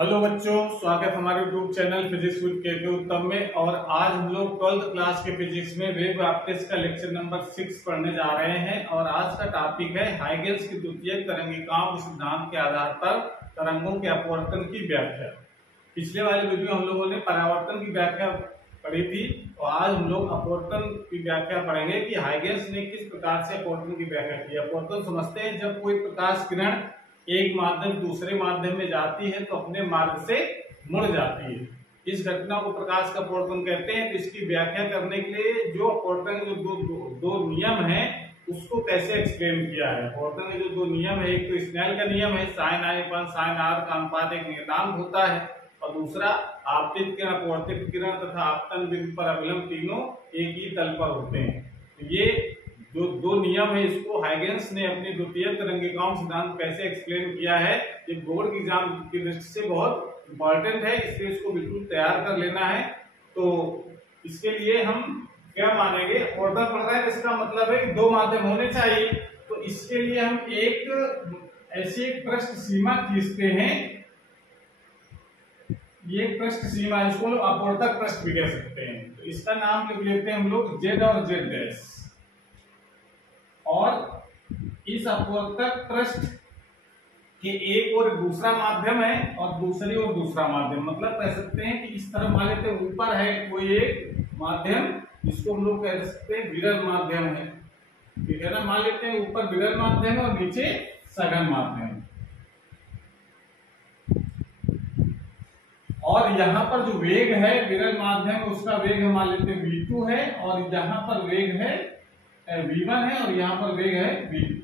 Hello बच्चों, स्वागत हमारे यूट्यूब चैनल फिजिक्स विद के उत्तम में। और आज हम लोग 12th क्लास के फिजिक्स में वेव ऑप्टिक्स का लेक्चर नंबर 6 पढ़ने जा रहे हैं। और आज का टॉपिक है हाइगेंस की द्वितीयक तरंगिकाओं के सिद्धांत के आधार पर तरंगों के अपवर्तन की व्याख्या। पिछले वाले वीडियो हम लोगों ने परावर्तन की व्याख्या पढ़ी थी और आज हम लोग अपवर्तन की व्याख्या पढ़ेंगे कि हाइगेंस ने किस प्रकार से अपवर्तन की व्याख्या की। अपवर्तन समझते हैं जब कोई प्रकाश किरण एक माध्यम दूसरे माध्यम में जाती है तो अपने मार्ग से मुड़ जाती है। इस घटना को प्रकाश का अपवर्तन कहते हैं। तो इसकी व्याख्या करने के लिए जो अपवर्तन के जो दो नियम हैं उसको कैसे एक्सप्लेन किया है। अपवर्तन के जो दो नियम है, एक तो स्नेल का नियम है, sine i upon sine r का अनुपात एक नियतांक होता है, और दूसरा आपतित किरण, अपवर्तित किरण तथा आपतन बिंदु पर अभिलंब तीनों एक ही तल पर होते हैं। तो ये जो दो नियम है इसको हाइगेंस ने अपनी द्वितीयक तरंगिकाओं सिद्धांत कैसे एक्सप्लेन किया है, ये बोर्ड की एग्जाम की दृष्टि से बहुत इंपॉर्टेंट है, इसलिए इसको बिल्कुल तैयार कर लेना है। तो इसके लिए हम क्या मानेंगे, अपवर्तन पढ़ रहे हैं इसका मतलब है कि दो माध्यम होने चाहिए। तो इसके लिए हम एक ऐसी एक पृष्ठ सीमा खींचते हैं, ये पृष्ठ सीमा, इसको लोग अपवर्तक पृष्ठ भी कह सकते हैं। तो इसका नाम लिख लेते हैं हम लोग जेड और जेड डैश। और इस अपवर्तक पृष्ठ के एक और दूसरा माध्यम है और दूसरी ओर दूसरा माध्यम, मतलब कह सकते हैं कि इस तरफ मान लेते हैं ऊपर है कोई एक माध्यम, इसको हम लोग कह सकते हैं विरल माध्यम है, ठीक है ना। मान लेते हैं ऊपर विरल माध्यम है और नीचे सघन माध्यम। और यहाँ पर जो वेग है विरल माध्यम उसका वेग मान लेते हैं v2 है, और यहाँ पर वेग है v1 है, और यहाँ पर वेग है v2,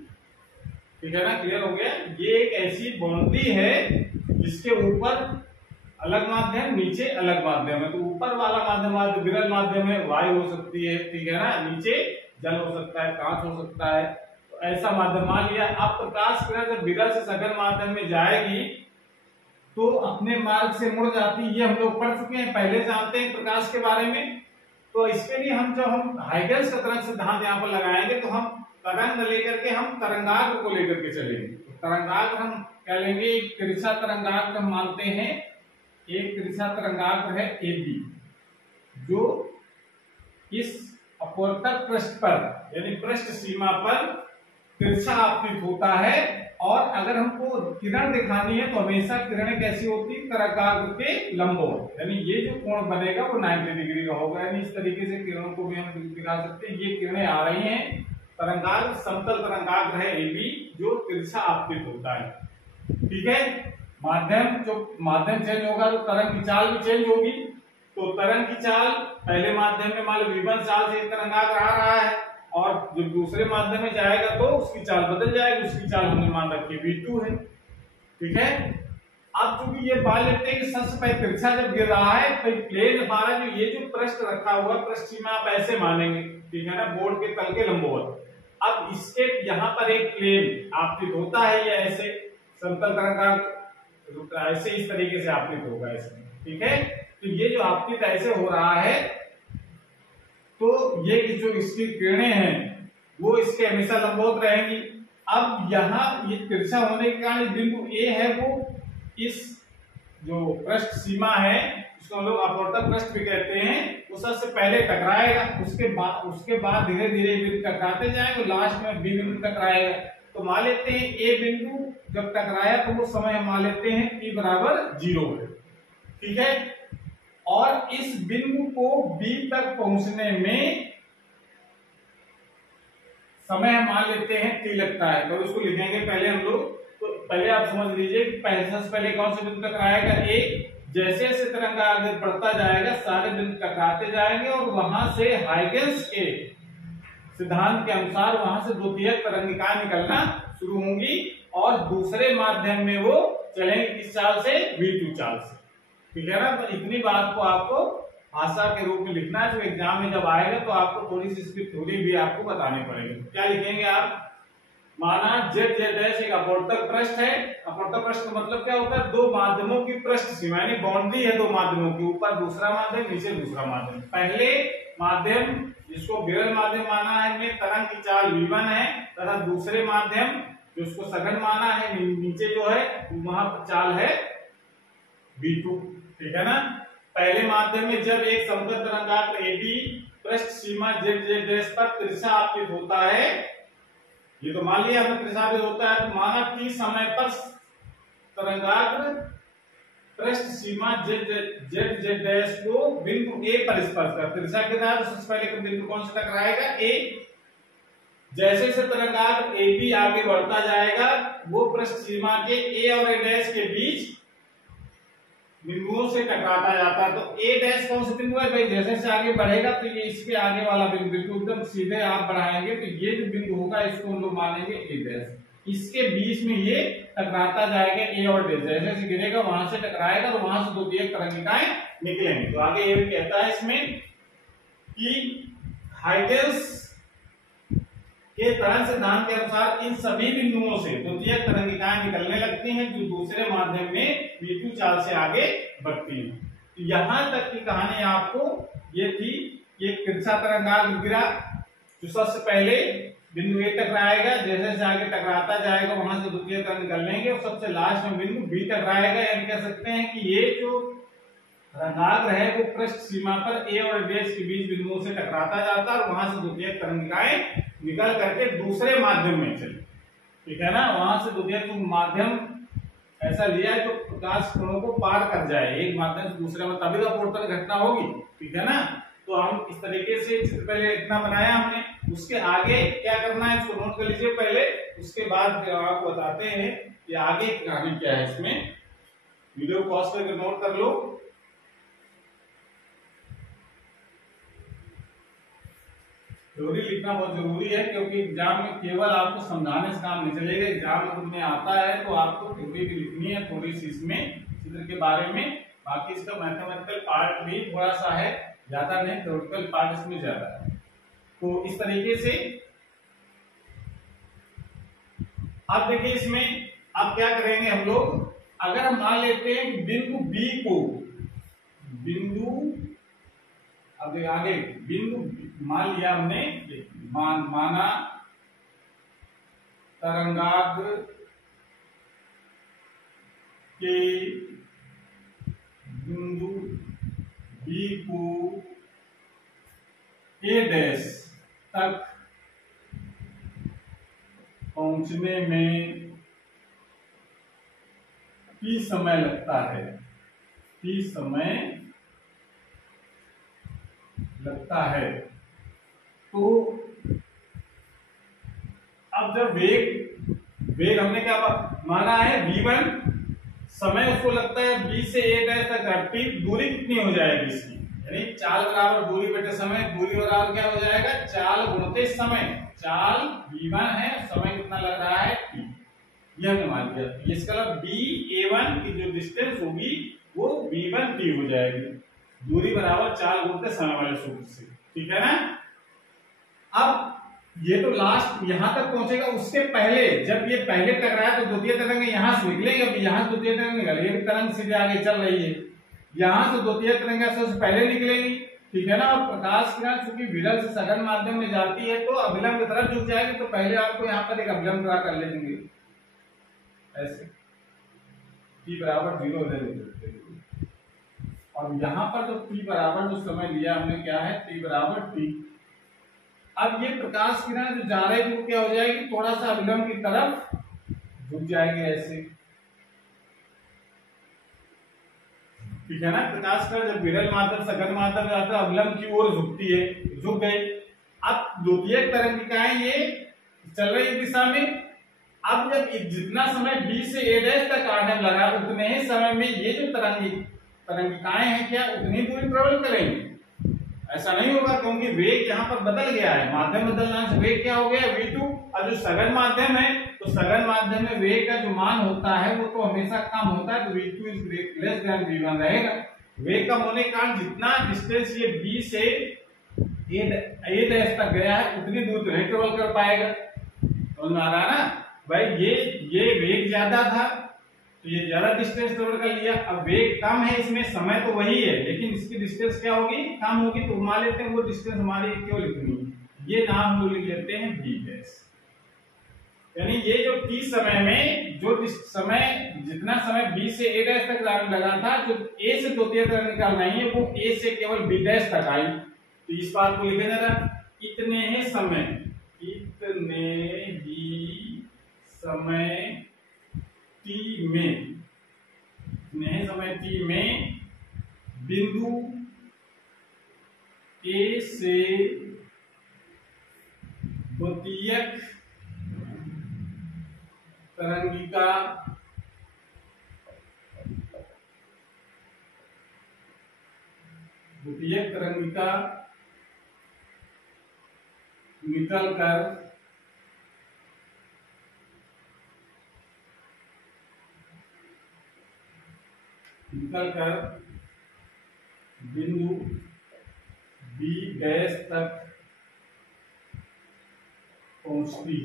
ठीक है ना। क्लियर हो गया। ये एक ऐसी बाउंड्री है जिसके ऊपर अलग माध्यम नीचे अलग माध्यम है। तो ऊपर वाला माध्यम विरल माध्यम है, वायु हो सकती है, ठीक है ना, नीचे जल हो सकता है, कांच हो सकता है। तो ऐसा माध्यम मान लिया। अब प्रकाश किरण जब विरल से सघन माध्यम में जाएगी तो अपने मार्ग से मुड़ जाती है। ये हम लोग पढ़ चुके हैं, पहले जानते हैं प्रकाश के बारे में। तो इसके लिए जब हम हाइगेंस का तरंग सिद्धांत यहाँ पर लगाएंगे तो हम तरंग लेकर के हम तरंगाग्र को लेकर के चलेंगे। तो तरंगाग्र हम क्या लेंगे, एक तिरछा तरंगाग्र हम मानते हैं, एक तिरछा तरंगाग्र है AB, जो इस अपवर्तक पृष्ठ पर यानी पृष्ठ सीमा पर तिरछा आपतित होता है। और अगर हमको किरण दिखानी है तो हमेशा किरणें कैसी होती है, तरंगाग्र के लंबवत, यानी ये जो कोण बनेगा वो 90 डिग्री का होगा। यानी इस तरीके से किरणों को भी हम दिखा सकते हैं। ये किरणें आ रही हैं, तरंगाग्र समतल तरंगाग्र है AB जो तिरछा आपतित होता है, ठीक है। माध्यम चेंज होगा तो तरंग की चाल भी चेंज होगी। तो तरंग की चाल पहले माध्यम में मान लो v1 चाल से तरंगाग्र आ रहा है, और जब दूसरे माध्यम में जाएगा तो उसकी चाल बदल जाएगी, उसकी चाल हमने मान रखी v2 है, ठीक है। अब चूंकि ये मान लेते हैं कि सबसे पहले तिरछा जब गिर रहा है तो प्लेन हमारा जो ये जो पृष्ठ रखा हुआ पृष्ठ सीमा आप ऐसे मानेंगे, ठीक है ना, बोर्ड के तल के लंबवत। अब इसके यहाँ पर एक प्लेन आपतित होता है, ये ऐसे समतल तरंगाग्र ऐसे इस तरीके से आपतित होगा इसमें, ठीक है। तो ये जो आपतित ऐसे हो रहा है तो ये जो इसकी किरणें हैं वो इसके हमेशा लंबवत रहेंगी। अब यहाँ ये तिरछा होने के कारण बिंदु A है वो इस जो पृष्ठ सीमा है उसको हम लोग अपवर्तक पृष्ठ भी कहते हैं, वो सबसे पहले टकराएगा, उसके बाद धीरे धीरे बिंदु टकराते जाएंगे, लास्ट में B बिंदु टकराएगा। तो मान लेते हैं A बिंदु जब टकराया तो वो समय हम मान लेते हैं t बराबर 0 है, ठीक है। और इस बिंदु को B तक पहुंचने में समय हम मान लेते हैं t लगता है। तो इसको लिखेंगे पहले हम लोग। तो पहले आप समझ लीजिए कि सबसे पहले कौन से बिंदु तक आएगा A। जैसे जैसे तरंग आगे बढ़ता जाएगा सारे बिंदु टकराते जाएंगे, और वहां से हाइगेंस के सिद्धांत के अनुसार वहां से द्वितीयक तरंगिकाएं निकलना शुरू होंगी, और दूसरे माध्यम में वो चलेंगे किस चाल से, v2 चाल से, ठीक है ना। तो इतनी बात को आपको भाषा के रूप में लिखना है, जो एग्जाम में जब आएगा तो आपको थोड़ी सी इसकी थ्योरी भी आपको बतानी पड़ेगी। क्या लिखेंगे आप, माना जेड जेड डैश एक अपवर्तक पृष्ठ है। अपवर्तक पृष्ठ का मतलब क्या होता है, दो माध्यमों की पृष्ठ सीमा यानी बाउंड्री है दो माध्यमों की, ऊपर दूसरा माध्यम नीचे दूसरा माध्यम। पहले माध्यम जिसको विरल माध्यम माना है में तरंग की चाल v1 है, तथा दूसरे माध्यम जिसको सघन माना है नीचे जो है वहां चाल है v2। ठीक है ना। पहले माध्यम में जब एक समतल तरंगाग्र AB पृष्ठ सीमा z पर त्रिशापित होता है, ये तो मान लिया हमने त्रिशापित होता है, तो माना t समय पर तरंगाग्र पृष्ठ सीमा z को बिंदु A पर स्पर्श कर, त्रिशा के तहत सबसे पहले बिंदु कौन सा टकराएगा? A। जैसे जैसे तरंगाग्र AB आगे बढ़ता जाएगा वो पृष्ठ सीमा के A और A' के बीच बिंदुओं से टकराता जाता है। तो A' कौन सा बिंदु है भाई? जैसे जैसे आगे बढ़ेगा तो ये इसके आगे वाला बिंदु एकदम सीधे आप बढ़ाएंगे तो ये जो बिंदु होगा इसको हम लोग मानेंगे A'। इसके बीच में ये टकराता जाएगा A और D, जैसे जैसे गिरेगा वहां से टकराएगा और वहां से द्वितीयक तरंगिकाएं निकलेंगी। तो आगे ये कहता है इसमें कि हाइगन्स के तरंग सिद्धांत के अनुसार इन सभी बिंदुओं से द्वितीयक तरंगिकाएं निकलने लगती हैं जो दूसरे माध्यम में v2 चाल से आगे बढ़ती हैं। तो यहां तक की कहानी आपको ये थी कि एक तिरछा तरंगाग्र गिरा जो सबसे पहले बिंदु A टकराएगा, जैसे जैसे आगे टकराता जाएगा वहां से द्वितीय तरंग निकलेंगे और सबसे लास्ट में बिंदु B टकराएगा। यानी कह सकते हैं कि ये जो तरंगाग्र है वो पृष्ठ सीमा पर A और D के बीच बिंदुओं से टकराता जाता है और वहां से द्वितीय तरंगिकाएं निकल करके दूसरे माध्यम में चले। ठीक है ना। वहां से द्वितीय माध्यम ऐसा लिया है तो प्रकाश कणों को पार कर जाए एक माध्यम से दूसरे में, तभी तो अपवर्तन घटना होगी। ठीक है ना। तो हम इस तरीके से चित्र पहले इतना बनाया हमने, उसके आगे क्या करना है इसको नोट कर लीजिए पहले, उसके बाद फिर आपको बताते हैं कि आगे कहानी क्या है। इसमें वीडियो पॉज करके नोट कर लो। थ्योरी लिखना बहुत जरूरी है क्योंकि एग्जाम में केवल आपको समझाने से काम नहीं चलेगा। एग्जाम में आता है तो आपको थ्योरी भी लिखनी है थोड़ी सी इसमें चित्र के बारे में। बाकी इसका मैथमेटिकल पार्ट भी थोड़ा सा है, ज्यादा नहीं, थ्योरेटिकल पार्ट इसमें ज्यादा है। तो इस तरीके से अब देखिए इसमें अब क्या करेंगे हम लोग, अगर हम मान लेते हैं कि बिंदु B को अब आगे बिंदु मान लिया हमने, माना तरंगाग्र के बिंदु B को A' तक पहुंचने में T समय लगता है, T समय लगता है। तो अब जब वेग हमने क्या माना है v1, समय उसको लगता है B से A' तक, दूरी कितनी हो जाएगी इसकी, यानी चाल बराबर दूरी बटे समय, दूरी बराबर क्या हो जाएगा चाल गुणित समय। चाल v1 है, समय कितना लग रहा है t, यह हमने मान लिया। इसका मतलब BA1 की जो डिस्टेंस होगी वो v1t हो जाएगी, दूरी बराबर चाल गुणित समय वाले सूत्र से। ठीक है ना। अब ये तो लास्ट यहां तक पहुंचेगा, उसके पहले जब ये पहले टकराया तो द्वितीय तरंग यहां से निकलेंगे। अब यहां द्वितीय तरंग निकल, ये तरंग सीधे आगे चल रही है, यहां से द्वितीय तरंग सबसे पहले निकलेगी। ठीक है ना। और प्रकाश किरण चूंकि विरल से सघन माध्यम में जाती है तो अभिलंब की तरफ झुक जाएगी। तो पहले आपको यहाँ पर एक अभिलंब ड्रा कर लेंगे ऐसे, t बराबर 0 ले लेते हैं। और यहाँ पर जो t बराबर जो समय लिया हमने क्या है t बराबर t। अब ये प्रकाश किरण जो जा रही है वो क्या हो जाएगी, थोड़ा सा अभिलंब की तरफ झुक जाएगी ऐसे। ठीक है ना। प्रकाश किरण जब विरल माध्यम सघन माध्यम जाता है अभिलंब की ओर झुकती है, झुक गई। अब द्वितीयक तरंगिकाएं ये चल रही दिशा में। अब जब जितना समय B से A' तक आने लगा उतने ही समय में ये जो तरंगिकाएं हैं क्या उतनी दूरी ट्रेवल करेंगी? ऐसा नहीं होगा क्योंकि वेग यहाँ पर बदल गया है, माध्यम बदलने से वेग क्या हो गया v2। और जो सघन माध्यम है तो सघन माध्यम में वेग का जो मान होता है वो तो हमेशा कम होता है, तो v2 is less than v1 रहेगा। वेग कम होने के कारण जितना डिस्टेंस ये B से A' तक गया है उतनी दूर तो नहीं ट्रेवल कर पाएगा। समझ में आ रहा है ना भाई। ये वेग ज्यादा था तो ये ज्यादा डिस्टेंस ट्रेवल कर लिया। अब वेग कम है, इसमें समय तो वही है लेकिन इसकी डिस्टेंस क्या होगी कम होगी। तो मान लेते हैं वो डिस्टेंस हमारी क्यों लिखनी है, ये नाम हम लिख लेते हैं B'। यानी ये जो t समय में जो जितना समय b से a डैश तक लगा था, जो a से द्वितीय तरंग निकालना है वो a से केवल b डैश तक आई। तो इस बात को लिखे जरा, इतने ही समय t में बिंदु A से द्वितीयक तरंगिका निकल कर बिंदु B डैश तक पहुंचती है।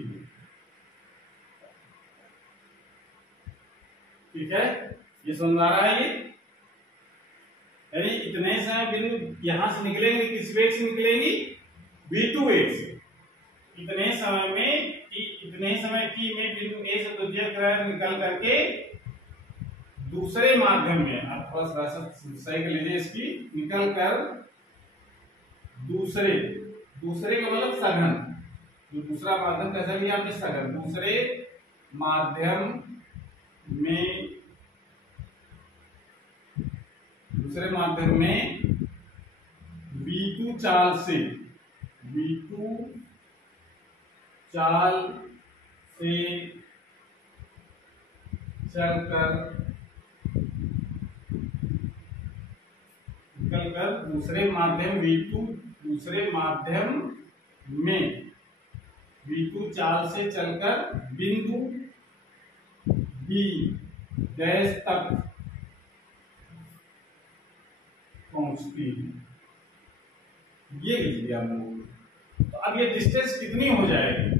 ठीक है, ये समझ आ रहा है। ये यानी इतने समय बिंदु यहां से निकलेंगे, किस वेग से निकलेंगी? v2 वेग से। इतने समय t में बिंदु A से द्वितीय तरंग निकल करके दूसरे माध्यम में, आप थोड़ा सा सही कर लीजिए इसकी, निकल कर दूसरे का मतलब सघन, जो दूसरा माध्यम कैसा लिया आपने? सघन। दूसरे माध्यम में V2 चाल से चलकर निकलकर दूसरे माध्यम में V2 चाल से चलकर बिंदु B डैश तक पहुंचती है। ये लीजिए आप लोग। तो अब ये डिस्टेंस कितनी हो जाएगी?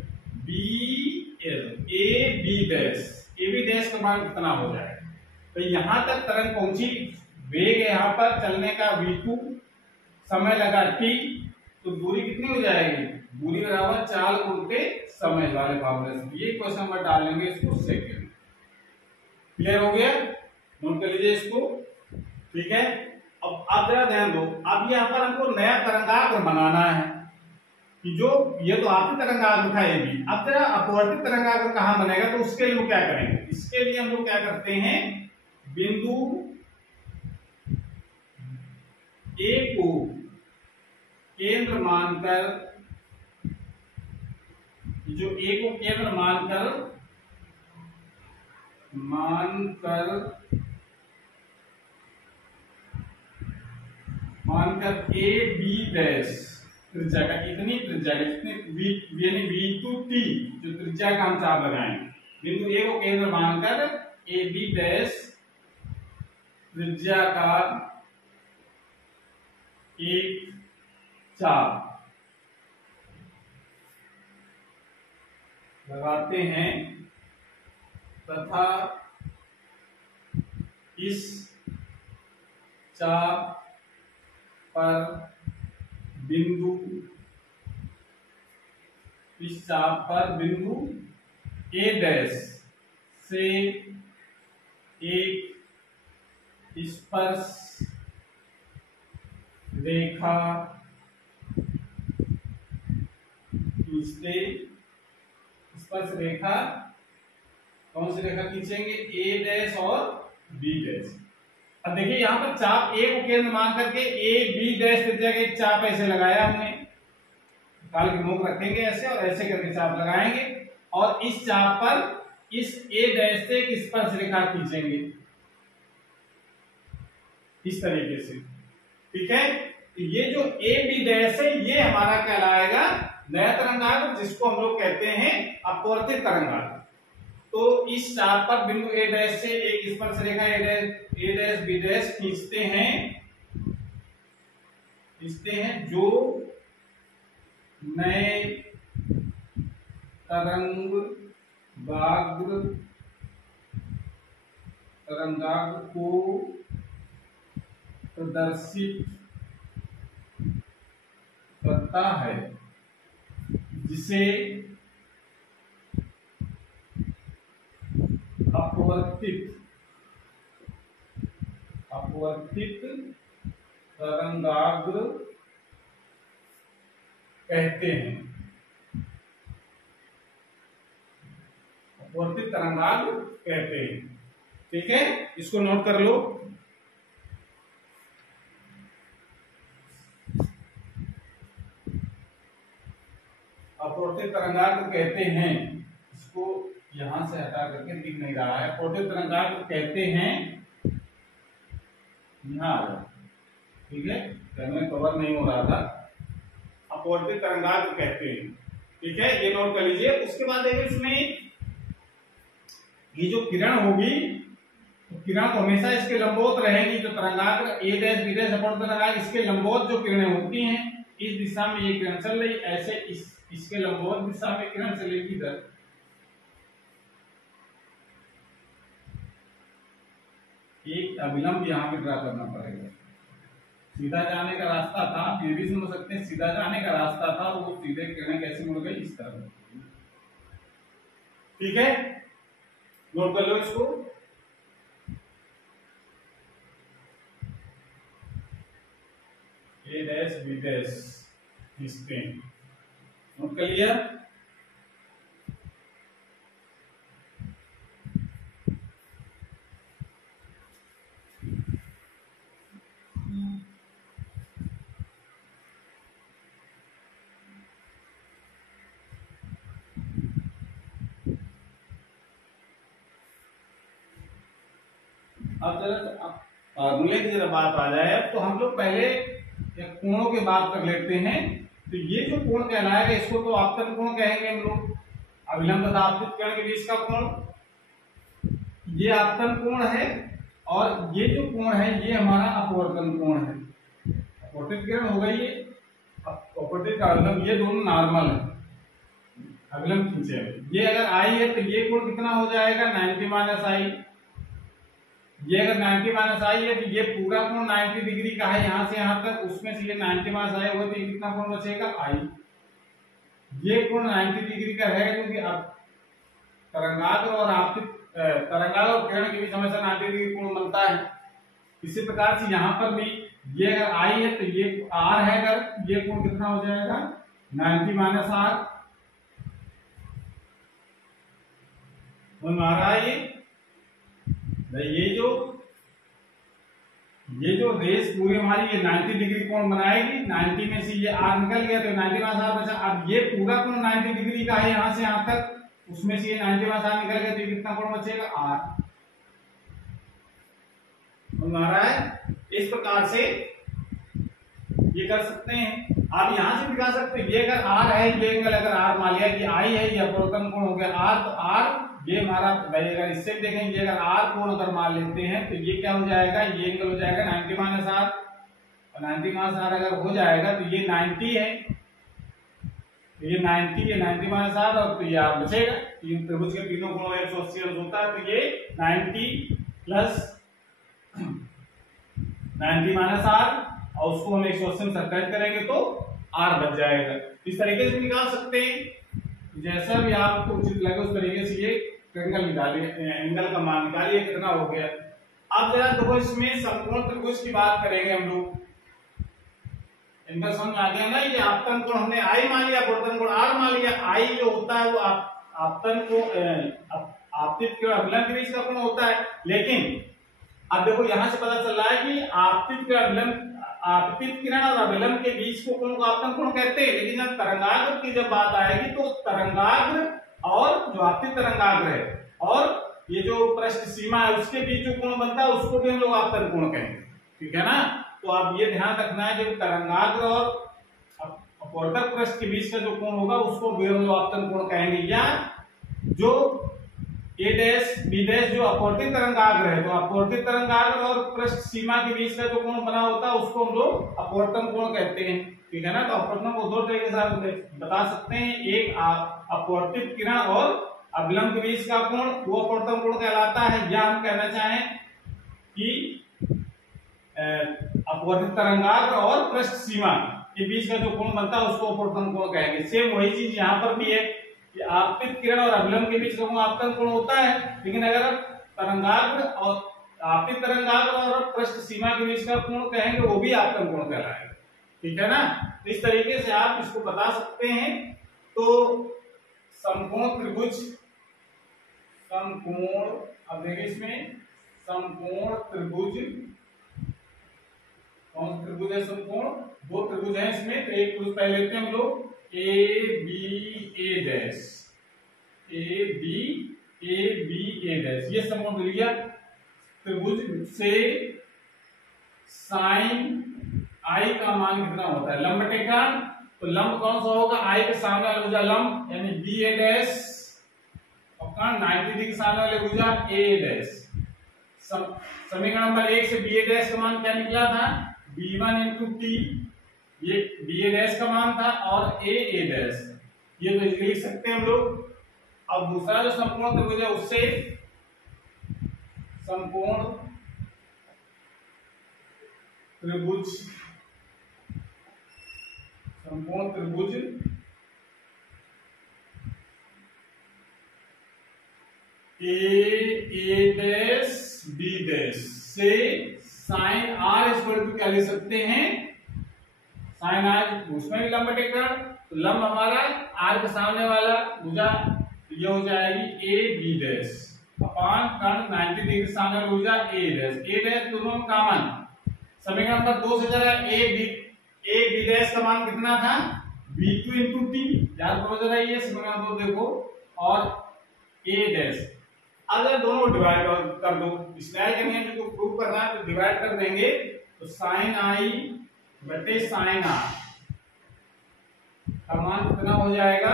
AB डैश का मान कितना हो जाएगा? तो यहां तक तरंग पहुंची, वेग है यहाँ पर चलने का v2, समय लगा t, तो दूरी कितनी हो जाएगी? दूरी बराबर चाल गुणते समय वाले फॉर्मूले से। ये क्वेश्चन नंबर डालेंगे इसको सेकंड। क्लियर हो गया? नोट कर लीजिए इसको। ठीक है, अब आप जरा ध्यान दो। अब यहाँ पर हमको नया तरंगाग्र बनाना है कि जो ये तो आपकी तरंगाग्र था ये भी। अब जरा अपवर्तित तरंगाग्र कहाँ बनेगा? तो उसके लिए हम क्या करेंगे? इसके लिए हम लोग क्या करते हैं, बिंदु A को केंद्र मानकर, जो A को केंद्र मानकर A B डैश त्रिज्या का, इतनी त्रिज्या का, इतनी यानी V2T जो त्रिज्या का हम चाप लगाएंगे, बिंदु A को केंद्र मानकर A B डैश त्रिज्या का एक चाप लगाते हैं तथा इस चाप पर बिंदु A डैश से एक स्पर्श रेखा खींचते। स्पर्श रेखा कौन सी रेखा खींचेंगे? A डैश और B डैश। अब देखिए यहाँ पर चाप A को केंद्र मान करके A B डैश त्रिज्या का एक चाप ऐसे लगाया हमने, काल की नोक रखेंगे ऐसे और ऐसे करके चाप लगाएंगे और इस चाप पर इस A डैश से एक स्पर्श रेखा खींचेंगे इस तरीके से। ठीक है, तो ये जो A B डैश है ये हमारा कहलाएगा नया तरंगाग्र, जिसको हम लोग कहते हैं अपवर्तित तरंगाग्र। तो इस चाप पर बिंदु A डैश से एक स्पर्श रेखा A डैश B डैश खींचते हैं जो नए तरंगाग्र को प्रदर्शित करता है, जिसे अपवर्तित अपवर्तित तरंगाग्र कहते हैं। अपवर्तित तरंगाग्र कहते हैं। ठीक है, इसको नोट कर लो। अपवर्तित तरंगाग्र कहते हैं, इसको यहां से हटा करके दिख नहीं रहा है। अपवर्तित तरंगाग्र कहते हैं, यहां आ जाओ। ठीक है, में कवर नहीं हो रहा था। अपवर्तित तरंगाग्र कहते हैं। ठीक है, ये नोट कर लीजिए। उसके बाद देखिए इसमें ये जो किरण होगी, तो किरण तो हमेशा इसके लंबवत रहेगी। जो तरंगाग्र ए डैश बी डैश अपवर्तित तरंगाग्र, इसके लंबवत जो किरणें होती हैं, इस दिशा में ये किरण चल रही, ऐसे इसके लंबवत दिशा में किरण चलेगी इधर। एक अभिलंब यहाँ पे ड्रा करना पड़ेगा। सीधा जाने का रास्ता था, ये भी समझ सकते हैं, सीधा जाने का रास्ता था, वो सीधे किरणें कैसे मुड़ गई, इस तरह। ठीक है, नोट कर लो इसको। ए डैश बी डैश इसके नोट कर लिया। अब जरा फॉर्मूले की जरा बात आ जाए, तो हम लोग पहले कोणों की बात कर लेते हैं। तो ये जो कोण कहलाएगा, इसको तो आपतन कोण कहेंगे हम लोग। अभिलंब तथा आपतित किरण के बीच का कोण, ये आपतन कोण है, और ये जो कोण है ये हमारा अपवर्तन कोण है। अपवर्तित किरण हो गई, ये अपवर्तित का अभिलंब, ये दोनों नॉर्मल है। अभिलंब खींचे, ये अगर आई है तो ये कोण कितना हो जाएगा, 90 माइनस आई। ये अगर 90 माइनस आई है तो ये पूरा कोण 90 डिग्री का है, यहां से यहां तक, उसमें से ये 90 माइनस आई होगा तो ये कितना कोण बचेगा, आई। ये कोण 90 डिग्री का है, क्योंकि अब तरंगाग्र और आपतित तरंगाग्र और किरण के बीच हमेशा 90 डिग्री कोण बनता है। इसी प्रकार से यहाँ पर भी ये अगर आई है तो ये आर है, अगर ये कोण कितना हो जाएगा, 90 माइनस आर। हमारा ये जो रेस पूरी हमारी ये 90 डिग्री कोण बनाएगी। 90 में से ये आर निकल गया तो 90 माइनस आर बचा। अब ये पूरा कोण 90 डिग्री का है, यहां से यहां तक, उसमें से ये 90 माइनस आर निकल गया तो कितना कोण बचेगा, आर। हमारा है, इस प्रकार से ये कर सकते हैं। आप यहां से दिखा सकते हैं, ये अगर आर है, ये एंगल अगर आर मान लिया कि आई है, ये अपवर्तन कोण हो गया आर, तो आर ये हमारा, अगर इससे देखेंगे अगर आर कोण अगर मान लेते हैं तो ये क्या हो जाएगा, ये एंगल हो जाएगा 90 माइनस आर, और 90 माइनस आर अगर हो जाएगा तो ये 90 है, तो ये 90, ये 90 माइनस आर, और तो ये आर बचेगा। तीन त्रिभुज के तीनों कोणों 180 अंश होता है, तो ये 90 प्लस 90 माइनस आर, और उसको हम 180 में सब्ट्रैक्ट करेंगे तो आर बच जाएगा। इस तरीके से निकाल सकते हैं, जैसा भी आपको उचित लगे उस तरीके से ये एंगल निकालिए, एंगल का मान निकालिए कितना हो गया। अब जरा देखो, इसमें समकोण त्रिभुज की बात करेंगे हम लोग। इनका समझ आ गया ना, ये आपतन कोण हमने आई मान लिया, अपवर्तन कोण आर मान लिया। आई जो होता है वो आपतन को आपतित किरण अभिलंब के बीच का कोण होता है। लेकिन अब देखो यहां से पता चल रहा है कि आपतित किरण और अभिलंब के बीच को कोण को आपतन कोण कहते हैं। लेकिन जब तरंगाग्र की जब बात आएगी तो तरंगाग्र और जो आपतित तरंगाग्र है और ये जो पृष्ठ सीमा है उसके बीच जो कोण बनता है उसको भी हम लोग आपतन कोण कहेंगे। ठीक है ना, तो आप ये ध्यान रखना है, जब तरंगाग्र और अपवर्तक पृष्ठ के बीच का जो कोण होगा उसको भी हम लोग आपतन कोण कहेंगे। या जो ए डैश बी डैश जो अपवर्तित तरंगाग्र है, तो अपवर्तित तरंगाग्र और पृष्ठ सीमा के बीच का जो कोण बना होता है उसको हम लोग अपवर्तन कोण कहते हैं। ठीक है ना, तो अपवर्तन को दो तरीके से बता सकते हैं, एक अपवर्तित किरण और अभिलंब के बीच का कोण वो अपवर्तन कोण कहलाता है। या हम कहना चाहें कि अपवर्तित तरंगाग्र और पृष्ठ सीमा के बीच का जो कोण बनता है उसको अपवर्तन कोण कहेंगे। सेम वही चीज यहाँ पर भी है कि आपतित किरण और अभिलंब के बीच का कोण आपतन कोण होता है। लेकिन अगर तरंगाग्र और आपतित तरंगाग्र और पृष्ठ सीमा के बीच का कोण कहेंगे, वो भी आपतन कोण कहलाएगा। ठीक है ना। तो इस तरीके से आप इसको बता सकते हैं। तो समकोण त्रिभुज, समकोण, अब देखिए इसमें समकोण त्रिभुज, कौन सा त्रिभुज है समकोण? दो त्रिभुज है इसमें। तो एक त्रिभुज पहले लेते हैं हम लोग, A B A dash, A B A dash, ये समकोण लिया। त्रिभुज से साइन आई का मान कितना होता है? लंब बटेगा, तो लंब कौन सा होगा? आई के सामने वाला भुजा लंब, यानी बी ए डैश, और 90 डिग्री के सामने वाले भुजा ए डैश। समीकरण नंबर 1 से बी ए डैश का मान क्या निकला था? b1 इंटू टी, ये बी ए डैश का मान था, और ए डैश, ये तो लिख सकते हैं हम लोग। अब दूसरा जो समकोण त्रिभुज है उससे समकोण त्रिभुज, समकोण त्रिभुज ए डैश बी डैश से साइन आर इक्वल टू क्या लिख सकते हैं? साइन आर, उसमें भी लंब बटेगा, तो लंब हमारा आर के सामने वाला भुजा ये हो जाएगी ए बी डैश अपान कर्ण 90 डिग्री सामने वाला भुजा ए डैश दोनों में कॉमन। समीकरण नंबर 2 से जरा ए बी डैश का मान कितना था? b2 इंटू टी, याद करो जरा ये समीकरण 2 देखो, और ए डैश अगर दोनों डिवाइड कर दो, स्नेल के नियम को प्रूव करना है तो डिवाइड कर देंगे, तो साइन आई बटे साइन आर का मान कितना हो जाएगा?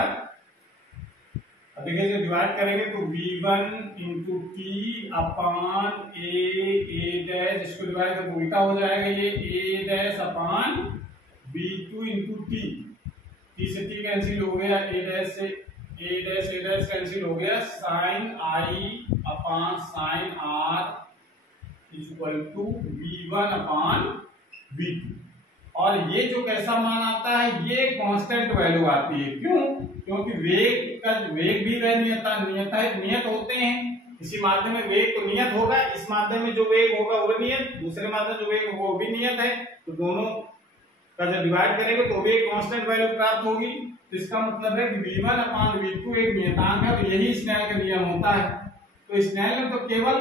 अब देखिए डिवाइड करेंगे तो v1 into T upon A dash, इसको डिवाइड करके उल्टा हो जाएगा, ये A dash upon b2 into T से टी कैंसिल हो गया, ए डैश से ए डैश कैंसिल हो गया, sine i upon sine r equal to v1 upon v2। और ये जो कैसा मान आता है? ये कांस्टेंट वैल्यू आती है। क्यों? क्योंकि वेग भी वह नियत होते हैं। इसी माध्यम में वेग तो नियत होगा, इस माध्यम में जो वेग होगा वो नियत, दूसरे माध्यम में जो वेग होगा वो भी नियत है। तो दोनों का जब डिवाइड करेंगे तो वेग कांस्टेंट वैल्यू प्राप्त होगी। तो इसका मतलब है कि v1 अपान v2 एक नियतांक है, तो यही स्नेल का नियम होता है। तो स्नेल ने तो केवल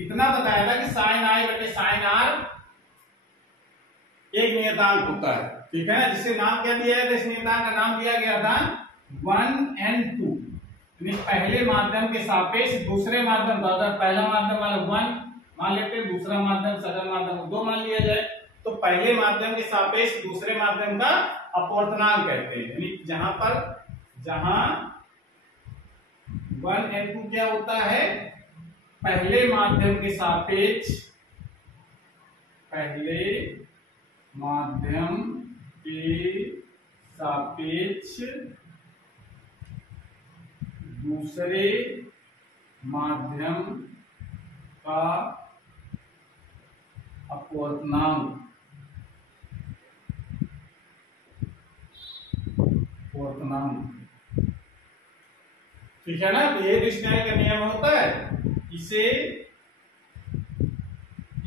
इतना बताया था कि साइन आई बटे साइन आर एक नियतांक होता है। ठीक है ना, जिससे नाम क्या दिया है? इस नियतांक का नाम दिया गया था 1 and 2, पहले माध्यम के सापेक्ष दूसरे माध्यम का, अगर पहला माध्यम वाला 1 मान लेते हैं, दूसरा माध्यम सदर माध्यम को 2 मान लिया जाए, तो पहले माध्यम के सापेक्ष दूसरे माध्यम का अपवर्तनांक कहते हैं। यानी जहां 1 and 2 क्या होता है? पहले माध्यम के सापेक्ष, पहले माध्यम के सापेक्ष दूसरे माध्यम का अपवर्तनांक, ठीक है ना। तो ये स्नेल का नियम होता है, इसे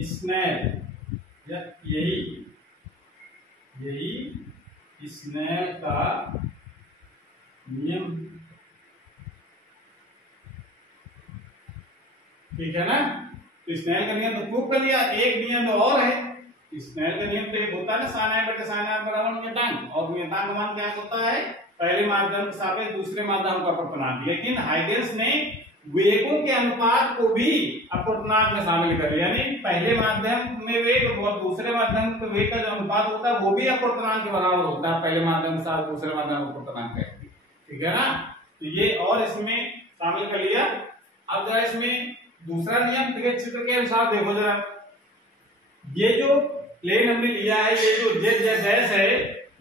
स्नेल या यही स्नेल का नियम, ठीक है ना। तो स्नेल का नियम तो प्रूव कर लिया। एक नियम तो और है, स्नेल का नियम तो एक होता है ना, साइन आई बटे साइन आर बराबर नियतांक, और नियतांक मान क्या होता है? पहले माध्यम के सापेक्ष दूसरे माध्यम का अपवर्तनांक। लेकिन हाइगेंस ने वेगों के अनुपात को भी अपवर्तनांक में शामिल कर लिया, यानी पहले माध्यम में वेग और दूसरे माध्यम में वेग का जो अनुपात होता है वो भी अपवर्तनांक के बराबर होता है, पहले माध्यम के साथ दूसरे माध्यम का अपवर्तनांक है। ठीक है ना, तो ये और इसमें शामिल कर लिया। अब जरा इसमें दूसरा नियम देखिए, चित्र के अनुसार देखो जरा, ये जो प्लेन हमने लिया है, ये जो z डैश है,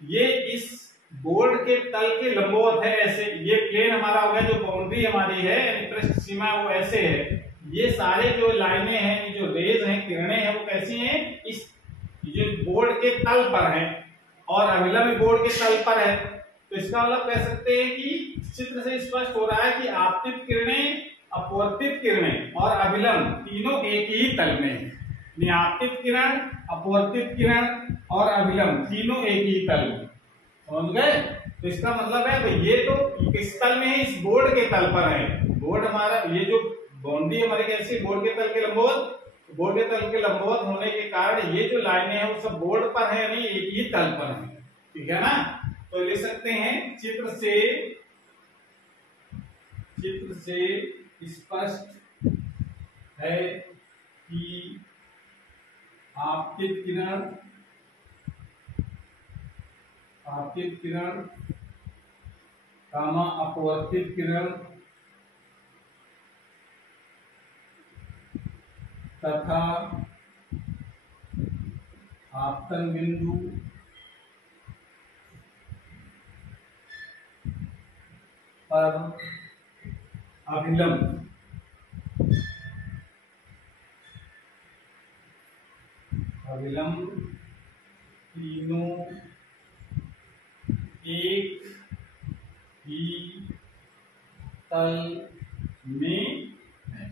ये इस बोर्ड के तल के लंबवत है, ऐसे ये प्लेन हमारा हो गया, जो बाउंड्री हमारी है यानी पृष्ठ सीमा वो ऐसे है। ये सारे जो लाइनें हैं, जो रेज हैं, किरणें हैं, वो कैसी हैं? इस ये बोर्ड के तल पर है, और अभिलंब भी बोर्ड के तल पर है। तो इसका मतलब कह सकते हैं कि चित्र से स्पष्ट हो रहा है कि आपतित किरणें, अपवर्तित किरणें और अभिलंब तीनों एक ही तल में है। आपतित किरण, अपवर्तित किरण और अभिलंब तीनों एक ही तल में। समझ गए? तो इसका मतलब है भाई ये तो किस तल में है, इस बोर्ड के तल पर है। बोर्ड हमारा ये जो बाउंड्री हमारी कैसी, बोर्ड के तल के लंबवत, बोर्ड के तल के लंबवत होने के कारण ये जो लाइनें हैं वो सब बोर्ड पर है, नहीं एक ही तल पर है। ठीक है ना? तो लिख सकते हैं चित्र से स्पष्ट है कि आपतित किरण अपवर्तित किरण तथा आपतन बिंदु पर अभिलंब तीनों एक ही तल में है।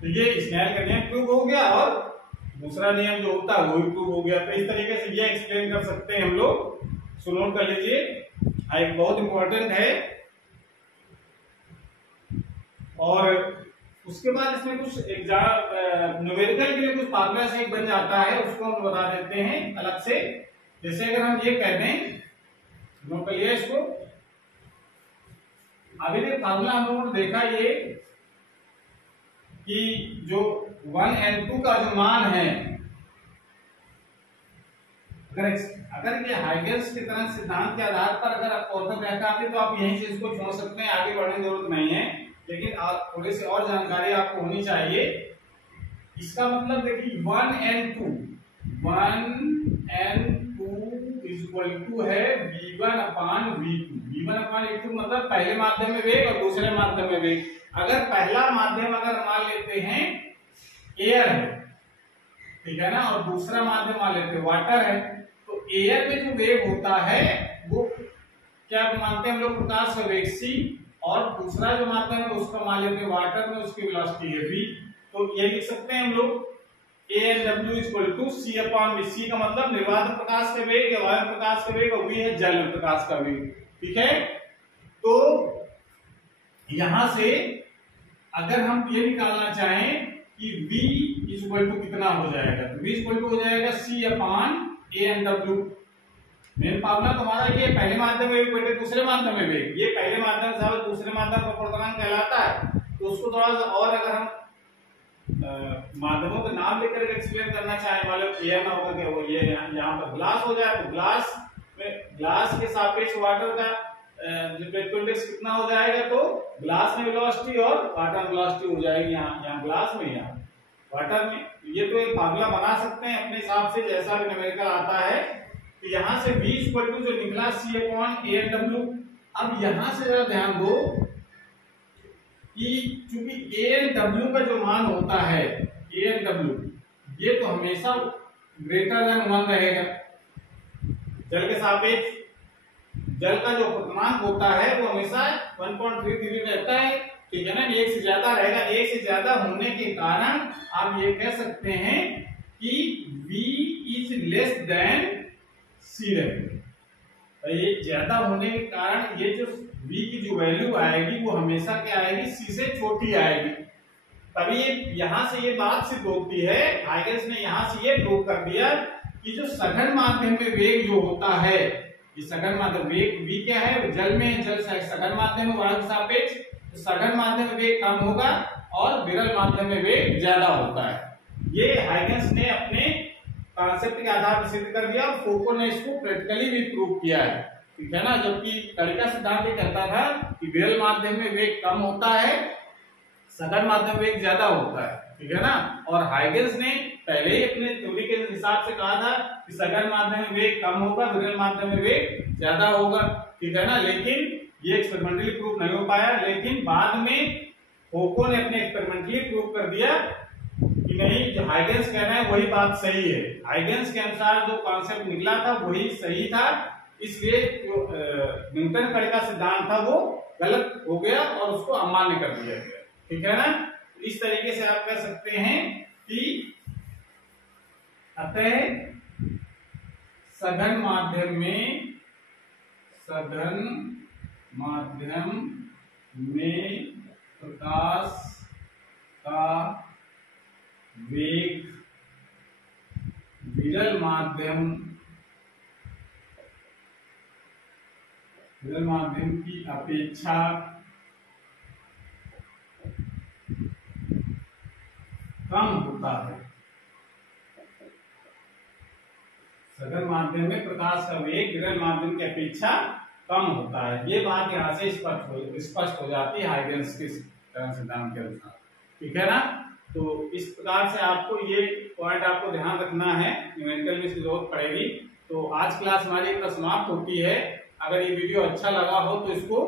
तो ये स्नेल का नियम प्रूव हो गया और दूसरा नियम जो होता है वो भी प्रूव हो गया। तो इस तरीके से ये एक्सप्लेन कर सकते हैं हम लोग। सो नोट कर लीजिए, एक बहुत इंपॉर्टेंट है। और उसके बाद इसमें कुछ एग्जाम न्यूमेरिकल के लिए कुछ फार्मूला से बन जाता है, उसको हम बता देते हैं अलग से। जैसे अगर हम ये कह दें, नोट करिए इसको, अभी तक फार्मूला हम लोगों ने देखा ये कि जो 1 and 2 का जो मान है, अगर ये हाइगेंस की तरह सिद्धांत के आधार पर अगर आप ऑर्थो व्याख्या आती तो आप यहीं से इसको छोड़ सकते हैं, आगे बढ़ने की जरूरत नहीं है। लेकिन थोड़ी सी और जानकारी आपको होनी चाहिए। इसका मतलब देखिए 1 and 2 इज इक्वल टू है v1/v2 मतलब पहले माध्यम में वेग और दूसरे माध्यम में वेग। अगर पहला माध्यम अगर मान लेते हैं एयर है, ठीक है ना, और दूसरा माध्यम मान लेते हैं वाटर है, तो एयर में जो वेग होता है वो क्या मानते हैं हम लोग, प्रकाश का वेग c, और दूसरा जो माध्यम है उसका मान लेते हैं वाटर में, उसकी वेलोसिटी है v। तो ये लिख सकते हैं हम लोग A and W equal to C/V। C का मतलब निर्वात प्रकाश का वेग या वायु प्रकाश का वेग, और V है जल प्रकाश का वेग। ठीक है? तो यहां से अगर हम ये निकालना चाहें कि V इक्वल टू कितना हो जाएगा, तो V इक्वल टू हो जाएगा C/A and W। Main formula तुम्हारा ये पहले माध्यम में वेग बटे दूसरे माध्यम में वेग, ये पहले माध्यम से दूसरे माध्यम का पूर्णांक कहलाता है। तो उसको थोड़ा सा और अगर हम माध्यमों के नाम लेकर एक्सप्लेन करना चाहे, मान लो एयर ना होगा कि वो ये यहाँ पर ग्लास हो जाए, तो ग्लास के सापेक्ष वाटर का जो पेट्रोल इंडेक्स कितना हो जाएगा, तो ग्लास में वेलोसिटी और वाटर वेलोसिटी हो जाएगी, यहाँ ग्लास में, यहाँ वाटर में। ये तो एक फार्मूला बना सकते हैं अपने हिसाब से, जैसा भी न्यूमेरिकल आता है। तो यहाँ से V इक्वल टू जो निकला C/A and W। अब यहाँ से जरा ध्यान दो कि चूंकि A and W का जो मान होता है, A and W ये तो हमेशा ग्रेटर देन 1 रहेगा। जल के सापेक्ष जल का जो पूर्णांक होता है वो हमेशा 1.33 रहता है। ठीक है ना? एक से ज्यादा रहेगा। एक से ज्यादा होने के कारण आप ये कह सकते हैं कि V is less than C रहेगा। तो ये ज्यादा होने के कारण ये जो V की जो वैल्यू आएगी वो हमेशा क्या आएगी, C से छोटी आएगी। तभी यहां से ये बात सिद्ध होती है, हाइगेंस ने यहां से ये प्रूव कर दिया कि जो सघन माध्यम में वेग जो होता है, ये सघन माध्यम वेग V क्या है, जल में, जल सघन माध्यम में वायु के सापेक्ष, तो सघन माध्यम में वेग कम होगा और विरल माध्यम में वेग ज्यादा होता है। ये हाइगेंस ने अपने कॉन्सेप्ट के आधार पर सिद्ध कर दिया और फोको ने इसको प्रैक्टिकली भी प्रूव किया है। ठीक है ना? जबकि कणिका सिद्धांत ये कहता था कि विरल माध्यम में वेग कम होता है, सघन माध्यम में वेग ज्यादा होता है। ठीक है ना? और हाइगेंस ने पहले ही अपने थ्योरी के हिसाब से कहा था कि सघन माध्यम में वेग कम होगा, विरल माध्यम में वेग ज्यादा होगा। ठीक है ना? लेकिन ये एक्सपेरिमेंटली प्रूव नहीं हो पाया। लेकिन बाद में फोको ने अपने एक्सपेरिमेंटली प्रूव कर दिया कि नहीं, जो हाइगेंस कह रहे हैं वही बात सही है। हाइगेंस के अनुसार जो कॉन्सेप्ट निकला था वही सही था, इसलिए जो न्यूटन कणिका सिद्धांत था वो गलत हो गया और उसको अमान्य कर दिया गया। ठीक है ना? इस तरीके से आप कह सकते हैं कि अतः सघन माध्यम में प्रकाश का वेग विरल माध्यम की अपेक्षा कम होता है। सघन माध्यम में प्रकाश का वेग विरल माध्यम की अपेक्षा कम होता है। ये बात यहाँ से स्पष्ट हो जाती है हाइगेंस के तरंग सिद्धांत के अनुसार। ठीक है ना। तो इस प्रकार से आपको ये पॉइंट आपको ध्यान रखना है, न्यूमेरिकल में इसकी जरूरत पड़ेगी। तो आज क्लास हमारी इतना समाप्त होती है। अगर ये वीडियो अच्छा लगा हो तो इसको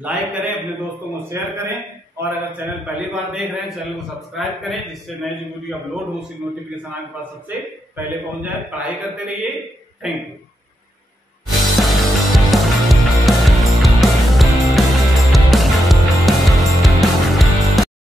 लाइक करें, अपने दोस्तों को शेयर करें, और अगर चैनल पहली बार देख रहे हैं चैनल को सब्सक्राइब करें, जिससे नई जो वीडियो अपलोड हो उसकी नोटिफिकेशन आपके पास सबसे पहले पहुंच जाए। पढ़ाई करते रहिए। Thank you.